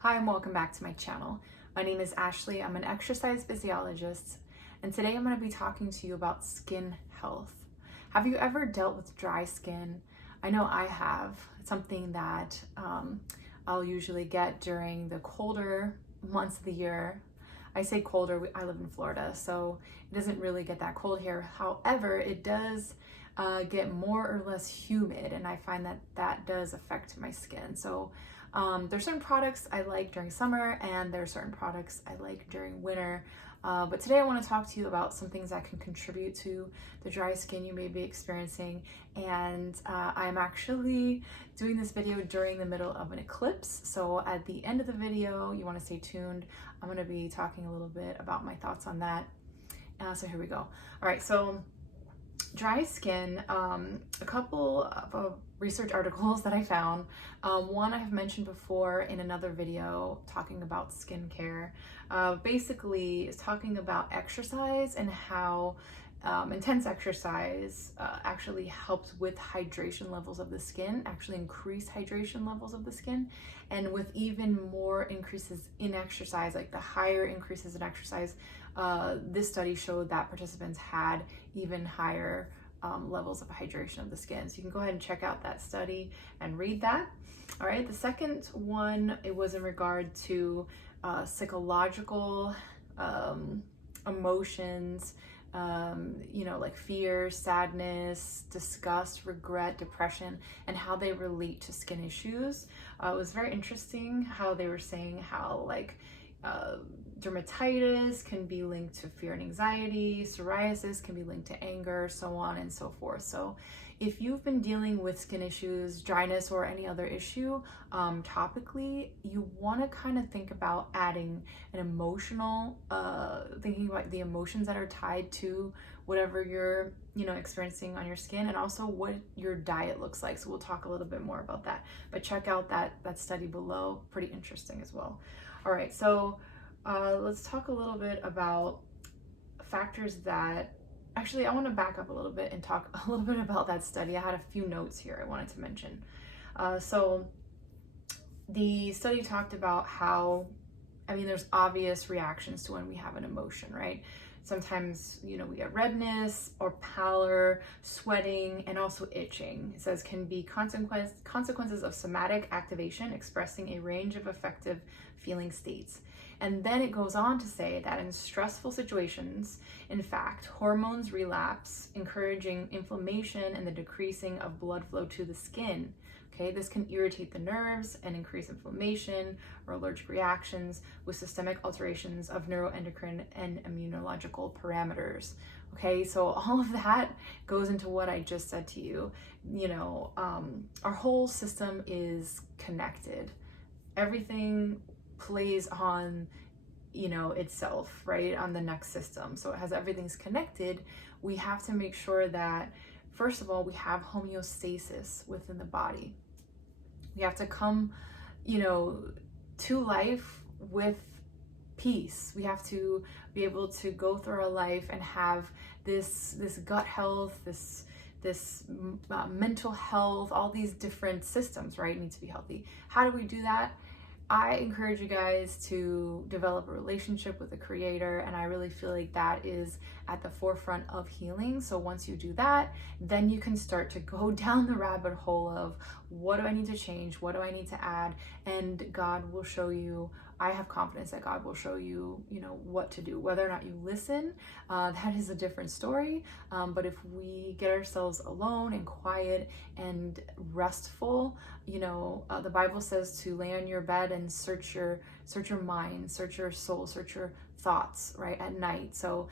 Hi and welcome back to my channel. My name is Ashley. I'm an exercise physiologist, and today I'm going to be talking to you about skin health. Have you ever dealt with dry skin? I know I have. It's something that I'll usually get during the colder months of the year. I say colder, I live in Florida, so it doesn't really get that cold here. However, it does get more or less humid, and I find that that does affect my skin. So there's certain products I like during summer, and there are certain products I like during winter. But today I want to talk to you about some things that can contribute to the dry skin you may be experiencing. And I'm actually doing this video during the middle of an eclipse. So at the end of the video, you want to stay tuned. I'm going to be talking a little bit about my thoughts on that. So here we go. All right, so dry skin, a couple of research articles that I found. One I have mentioned before in another video talking about skincare. Basically, is talking about exercise and how intense exercise actually helps with hydration levels of the skin, actually increase hydration levels of the skin. And with even more increases in exercise, like the higher increases in exercise, this study showed that participants had even higher levels of hydration of the skin. So you can go ahead and check out that study and read that. All right, the second one, it was in regard to psychological emotions, like fear, sadness, disgust, regret, depression, and how they relate to skin issues. It was very interesting how they were saying how dermatitis can be linked to fear and anxiety, psoriasis can be linked to anger, so on and so forth. So if you've been dealing with skin issues, dryness, or any other issue topically, you want to kind of think about adding an emotional, thinking about the emotions that are tied to whatever you're experiencing on your skin, and also what your diet looks like. So we'll talk a little bit more about that, but check out that study below. Pretty interesting as well. All right, so let's talk a little bit about factors that, actually I want to back up a little bit and talk a little bit about that study. I had a few notes here I wanted to mention. So the study talked about how, there's obvious reactions to when we have an emotion, right? Sometimes, we get redness or pallor, sweating, and also itching. It says can be consequences of somatic activation expressing a range of affective feeling states. And then it goes on to say that in stressful situations, in fact, hormones relapse, encouraging inflammation and the decreasing of blood flow to the skin. Okay, this can irritate the nerves and increase inflammation or allergic reactions with systemic alterations of neuroendocrine and immunological parameters. Okay, so all of that goes into what I just said to you. Our whole system is connected. Everything plays on itself, right, on the next system. So it has, everything's connected. We have to make sure that, first of all, we have homeostasis within the body. We have to come to life with peace. We have to be able to go through our life and have this gut health, this mental health, all these different systems, right, need to be healthy. How do we do that? I encourage you guys to develop a relationship with the Creator, and I really feel like that is at the forefront of healing. So once you do that, then you can start to go down the rabbit hole of what do I need to change, what do I need to add, and God will show you. I have confidence that God will show you, what to do. Whether or not you listen, that is a different story. But if we get ourselves alone and quiet and restful, the Bible says to lay on your bed and search your mind, search your soul, search your thoughts, right, at night. So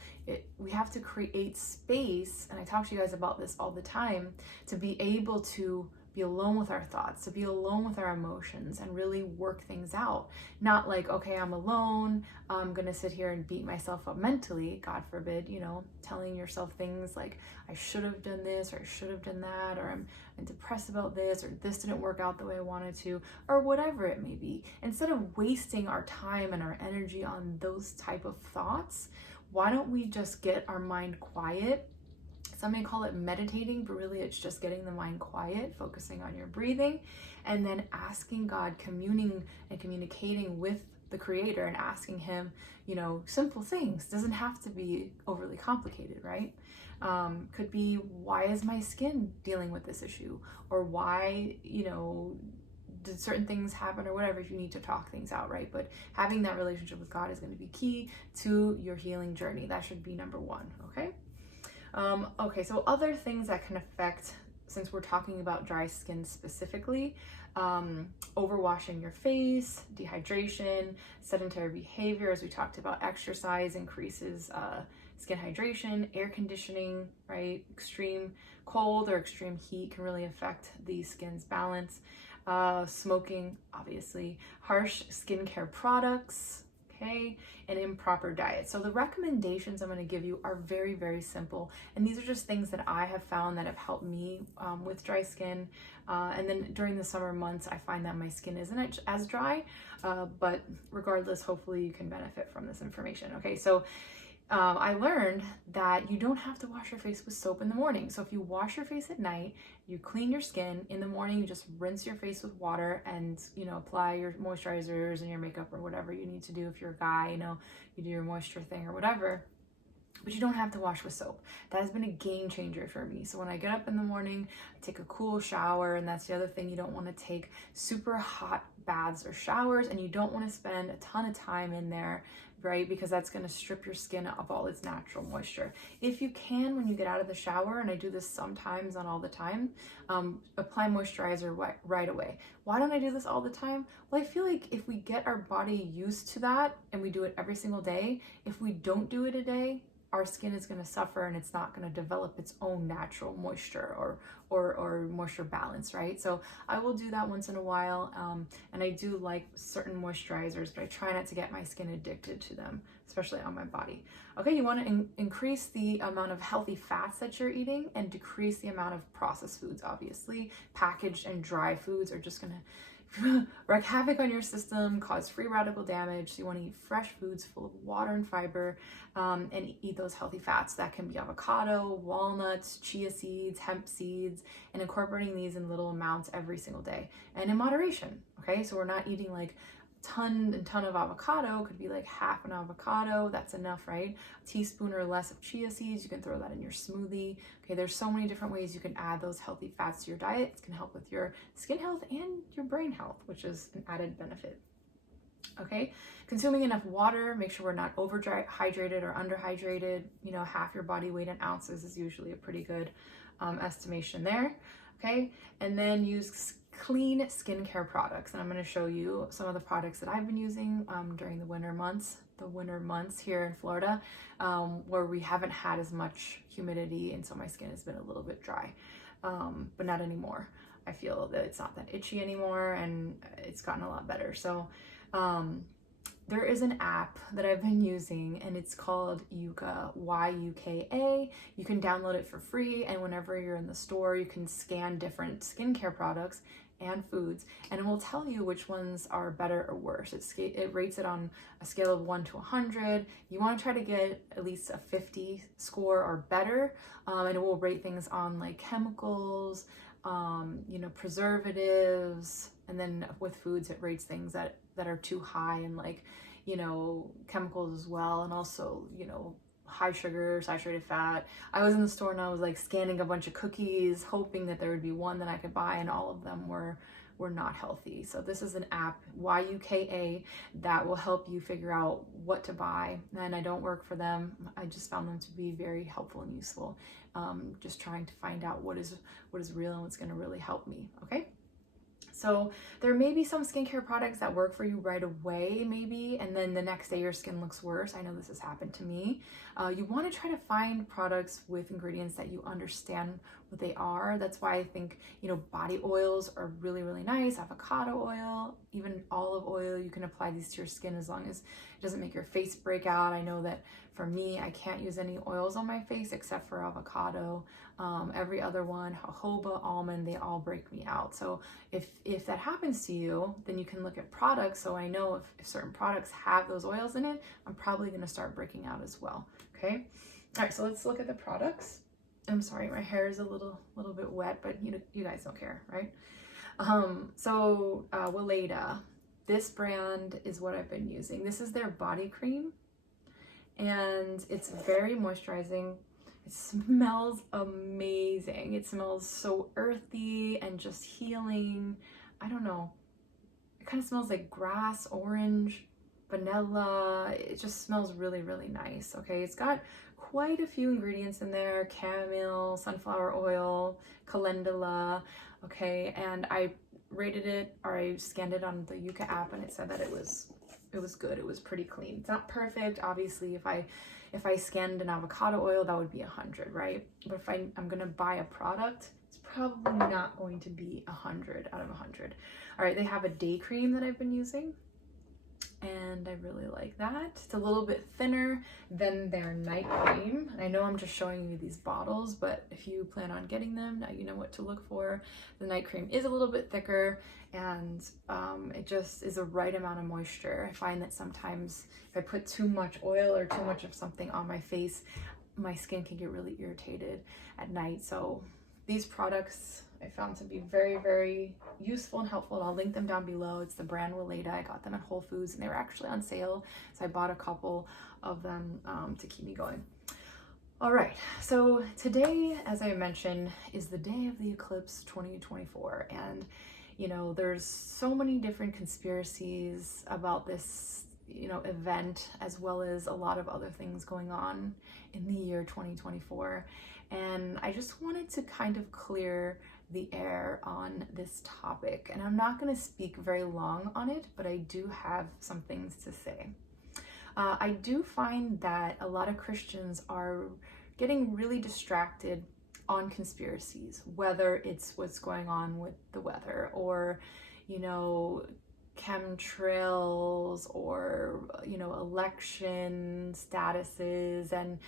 we have to create space, and I talk to you guys about this all the time, to be able to be alone with our thoughts, to be alone with our emotions and really work things out. Not like, okay, I'm alone, I'm gonna sit here and beat myself up mentally, God forbid, telling yourself things like, I should have done this, or I should have done that, or I'm depressed about this, or this didn't work out the way I wanted to, or whatever it may be. Instead of wasting our time and our energy on those type of thoughts, why don't we just get our mind quiet? Some may call it meditating, but really it's just getting the mind quiet, focusing on your breathing, and then asking God, communing and communicating with the Creator and asking Him, you know, simple things. Doesn't have to be overly complicated, right? Could be, why is my skin dealing with this issue? Or why, you know, did certain things happen, or whatever, if you need to talk things out, right? But having that relationship with God is going to be key to your healing journey. That should be number one, okay? Okay, so other things that can affect, since we're talking about dry skin specifically, overwashing your face, dehydration, sedentary behavior, as we talked about, exercise increases skin hydration, air conditioning, right? Extreme cold or extreme heat can really affect the skin's balance. Smoking, obviously, harsh skincare products, okay, and improper diet. So the recommendations I'm going to give you are very, very simple. And these are just things that I have found that have helped me with dry skin. And then during the summer months, I find that my skin isn't as dry. But regardless, hopefully you can benefit from this information. Okay, so I learned that you don't have to wash your face with soap in the morning. So if you wash your face at night, you clean your skin. In the morning, you just rinse your face with water and, you know, apply your moisturizers and your makeup or whatever you need to do. If you're a guy, you know, you do your moisture thing or whatever. But you don't have to wash with soap. That has been a game changer for me. So when I get up in the morning, I take a cool shower, and that's the other thing. You don't want to take super hot baths or showers, and you don't want to spend a ton of time in there, right? Because that's going to strip your skin of all its natural moisture. If you can, when you get out of the shower, and I do this sometimes, not all the time, apply moisturizer right away. Why don't I do this all the time? Well, I feel like if we get our body used to that and we do it every single day, if we don't do it a day, our skin is going to suffer and it's not going to develop its own natural moisture or moisture balance, right? So I will do that once in a while, and I do like certain moisturizers, but I try not to get my skin addicted to them, especially on my body. Okay, you want to increase the amount of healthy fats that you're eating and decrease the amount of processed foods. Obviously, packaged and dry foods are just going to wreak havoc on your system, cause free radical damage. So you want to eat fresh foods full of water and fiber, and eat those healthy fats. That can be avocado, walnuts, chia seeds, hemp seeds, and incorporating these in little amounts every single day and in moderation. Okay, so we're not eating like ton of avocado. Could be like half an avocado. That's enough, right? A teaspoon or less of chia seeds. You can throw that in your smoothie. Okay, there's so many different ways you can add those healthy fats to your diet. It's gonna help with your skin health and your brain health, which is an added benefit. Okay, consuming enough water. Make sure we're not hydrated or underhydrated. You know, half your body weight in ounces is usually a pretty good estimation there. Okay, and then use clean skincare products, and I'm going to show you some of the products that I've been using during the winter months here in Florida, where we haven't had as much humidity, and so my skin has been a little bit dry, but not anymore. I feel that it's not that itchy anymore, and it's gotten a lot better. So there is an app that I've been using, and it's called Yuka, Y-U-K-A. You can download it for free, and whenever you're in the store, you can scan different skincare products and foods, and it will tell you which ones are better or worse. It rates it on a scale of 1 to 100. You want to try to get at least a 50 score or better, and it will rate things on like chemicals, you know, preservatives, and then with foods, it rates things that are too high in, like, you know, chemicals as well, and also, you know, high sugar, saturated fat. I was in the store and I was like scanning a bunch of cookies, hoping that there would be one that I could buy, and all of them were not healthy. So this is an app, YUKA, that will help you figure out what to buy. And I don't work for them. I just found them to be very helpful and useful. Just trying to find out what is real and what's going to really help me. Okay. So there may be some skincare products that work for you right away, maybe, and then the next day your skin looks worse. I know this has happened to me. You want to try to find products with ingredients that you understand what they are. That's why I think, you know, body oils are really, really nice. Avocado oil, even olive oil, you can apply these to your skin as long as it doesn't make your face break out. I know that for me, I can't use any oils on my face except for avocado. Every other one, jojoba, almond, they all break me out. So if that happens to you, then you can look at products. So I know if certain products have those oils in it, I'm probably going to start breaking out as well. Okay. All right. So let's look at the products. I'm sorry, my hair is a little bit wet, but you guys don't care, right? Weleda, this brand is what I've been using. This is their body cream, and it's very moisturizing. It smells amazing. It smells so earthy and just healing. I don't know. It kind of smells like grass, orange, vanilla. It just smells really, really nice. Okay, it's got quite a few ingredients in there: chamomile, sunflower oil, calendula. Okay, and I rated it, or I scanned it on the Yuka app, and it said that it was good. It was pretty clean. It's not perfect, obviously. If I scanned an avocado oil, that would be 100, right? But if I'm gonna buy a product, it's probably not going to be 100 out of 100. All right, they have a day cream that I've been using, and I really like that. It's a little bit thinner than their night cream. I know I'm just showing you these bottles, but if you plan on getting them, now you know what to look for. The night cream is a little bit thicker, and it just is the right amount of moisture. I find that sometimes if I put too much oil or too much of something on my face, my skin can get really irritated at night. So these products I found to be very, very useful and helpful. I'll link them down below. It's the brand Weleda. I got them at Whole Foods, and they were actually on sale, so I bought a couple of them to keep me going. All right, so today, as I mentioned, is the day of the eclipse 2024, and there's so many different conspiracies about this event, as well as a lot of other things going on in the year 2024. And I just wanted to kind of clear the air on this topic. And I'm not going to speak very long on it, but I do have some things to say. I do find that a lot of Christians are getting really distracted on conspiracies, whether it's what's going on with the weather, or chemtrails, or election statuses, and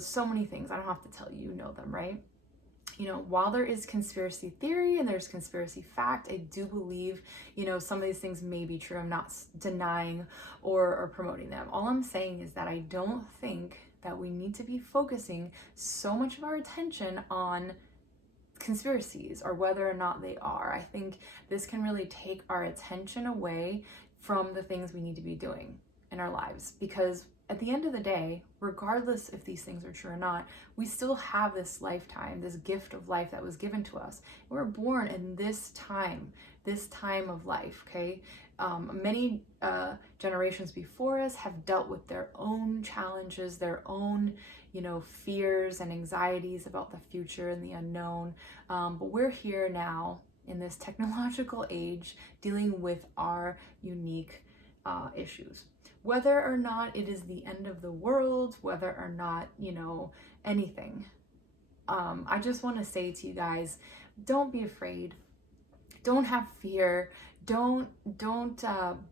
so many things. I don't have to tell you, them, right? While there is conspiracy theory and there's conspiracy fact, I do believe some of these things may be true. I'm not denying or promoting them. All I'm saying is that I don't think that we need to be focusing so much of our attention on conspiracies or whether or not they are. I think this can really take our attention away from the things we need to be doing in our lives, because at the end of the day, regardless if these things are true or not, we still have this lifetime, this gift of life that was given to us. We're born in this time of life, okay? Many generations before us have dealt with their own challenges, their own fears and anxieties about the future and the unknown. But we're here now in this technological age dealing with our unique issues. Whether or not it is the end of the world, whether or not, anything. I just want to say to you guys, don't be afraid. Don't have fear. Don't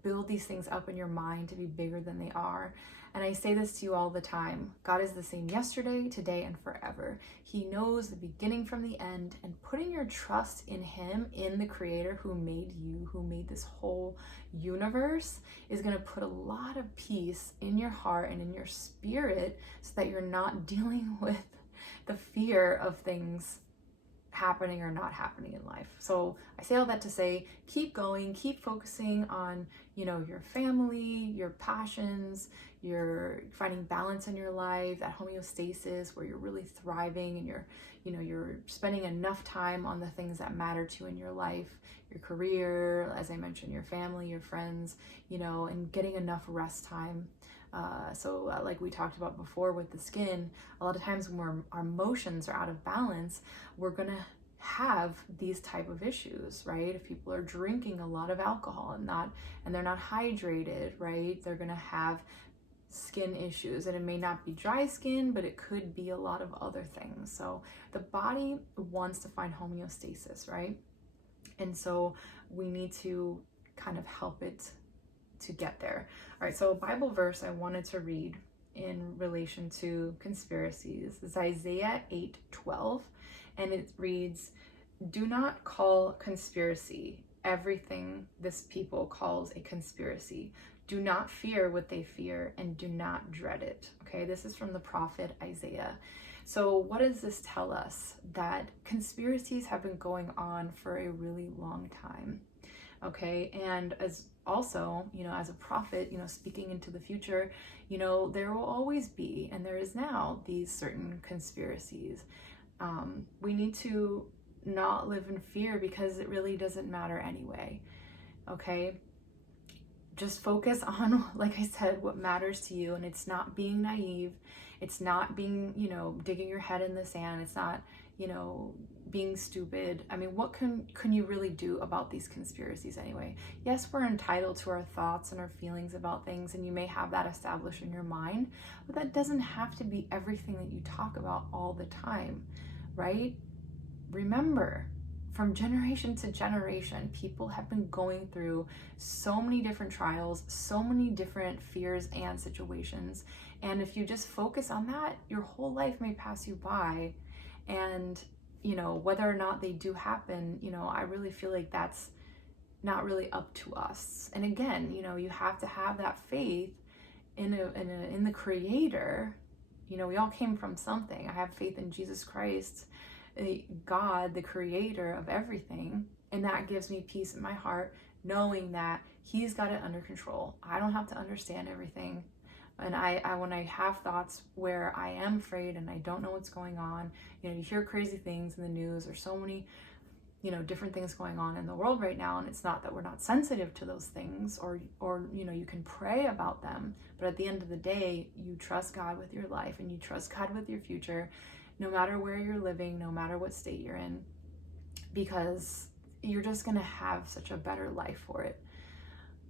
build these things up in your mind to be bigger than they are. And I say this to you all the time. God is the same yesterday, today, and forever. He knows the beginning from the end, and putting your trust in Him, in the Creator who made you, who made this whole universe, is going to put a lot of peace in your heart and in your spirit, so that you're not dealing with the fear of things happening or not happening in life. So I say all that to say, keep going, keep focusing on, your family, your passions, you're finding balance in your life, that homeostasis where you're really thriving and you're spending enough time on the things that matter to you in your life, your career, as I mentioned, your family, your friends, and getting enough rest time. Like we talked about before with the skin, a lot of times when our emotions are out of balance, we're gonna have these type of issues, right? If people are drinking a lot of alcohol and they're not hydrated, right, they're gonna have skin issues. And it may not be dry skin, but it could be a lot of other things. So the body wants to find homeostasis, right? And so we need to kind of help it to get there. All right, so a Bible verse I wanted to read in relation to conspiracies is Isaiah 8:12, and it reads, "Do not call conspiracy everything this people calls a conspiracy. Do not fear what they fear, and do not dread it." Okay, this is from the prophet Isaiah. So what does this tell us? That conspiracies have been going on for a really long time. Okay, and as also, as a prophet, speaking into the future, there will always be, and there is now, these certain conspiracies. We need to not live in fear, because it really doesn't matter anyway. Okay, just focus on, like I said, what matters to you, and it's not being naive. It's not being, digging your head in the sand. It's not, being stupid. I mean, what can you really do about these conspiracies anyway? Yes, we're entitled to our thoughts and our feelings about things, and you may have that established in your mind, but that doesn't have to be everything that you talk about all the time, right? Remember, from generation to generation, people have been going through so many different trials, so many different fears and situations. And if you just focus on that, your whole life may pass you by. And, whether or not they do happen, I really feel like that's not really up to us. And again, you have to have that faith in the Creator. We all came from something. I have faith in Jesus Christ, God, the creator of everything, and that gives me peace in my heart, knowing that He's got it under control. I don't have to understand everything. And I when I have thoughts where I am afraid and I don't know what's going on, you hear crazy things in the news. There's so many, different things going on in the world right now, and it's not that we're not sensitive to those things, or you can pray about them, but at the end of the day, you trust God with your life, and you trust God with your future, no matter where you're living, no matter what state you're in, because you're just gonna have such a better life for it.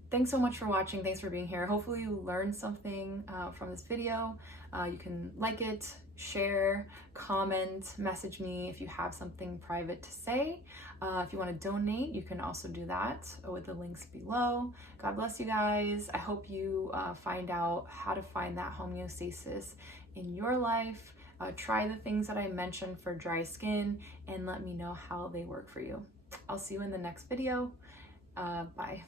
Thanks so much for watching. Thanks for being here. Hopefully you learned something from this video. You can like it, share, comment, message me if you have something private to say. If you want to donate, you can also do that with the links below. God bless you guys. I hope you find out how to find that homeostasis in your life. Try the things that I mentioned for dry skin and let me know how they work for you. I'll see you in the next video. Bye.